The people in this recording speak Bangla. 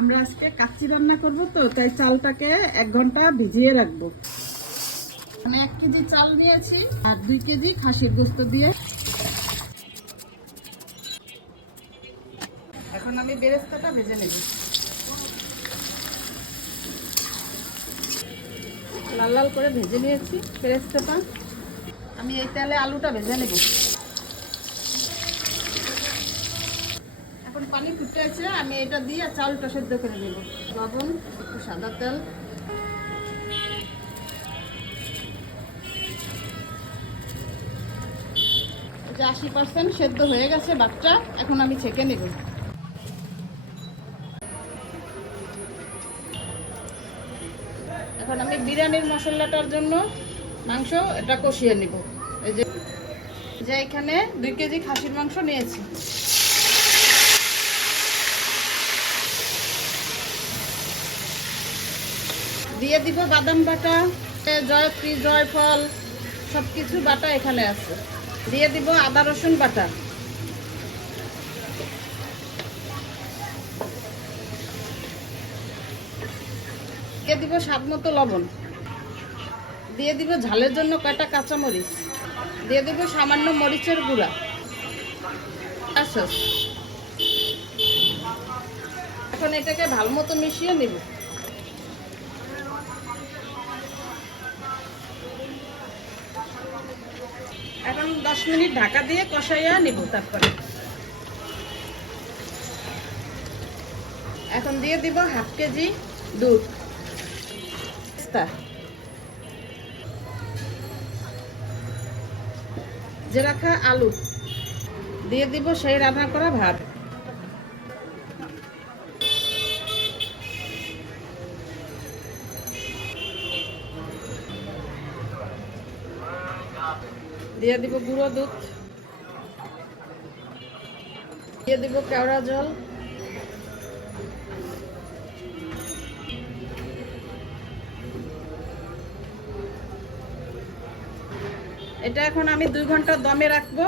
আমরা আজকে কাচ্চি রান্না করব তো, তাই চালটাকে এক ঘণ্টা ভিজিয়ে রাখব। আমি এক কেজি চাল নিয়েছি আর দুই কেজি খাসির গোস্ত দিয়ে। এখন আমি বেরেস্তাটা ভেজে নেব। লাল লাল করে ভেজে নিয়েছি বেরেস্তাটা। আমি এই তেলে আলুটা ভেজে নেব। এখন পানি ফুটে আছে, আমি এটা দিয়ে চালটা সেদ্ধ করে নেব লবণ, একটু সাদা তেল। যে আশি পার্সেন্ট সেদ্ধ হয়ে গেছে বাচ্চা এখন আমি ছেঁকে নেব। এখন আমি বিরিয়ানির মশলাটার জন্য মাংস এটা কষিয়ে নিব। এই যে এখানে দুই কেজি খাসির মাংস নিয়েছি। দিয়ে দিব বাদাম বাটা জয়ত্রী জয়ফল সব কিছু বাটা এখানে আছে। দিয়ে দিব আদা রসুন বাটা। দিয়ে দিব স্বাদ মতো লবণ। দিয়ে দিব ঝালের জন্য কয়টা কাঁচামরিচ। দিয়ে দিব সামান্য মরিচের গুঁড়া। এখন এটাকে ভালো মতো মিশিয়ে নিব। এখন দশ মিনিট ঢাকা দিয়ে কষাইয়া নিব তারপরে। এখন দিয়ে দিব হাফ কেজি দুধ। যে রাখা আলু, দিয়ে দিব সেই রান্না করা ভাত। দিয়ে দিব গুঁড়ো দুধ। দিয়ে দিব কেওড়া জল। এটা এখন আমি দুই ঘণ্টা দমে রাখব।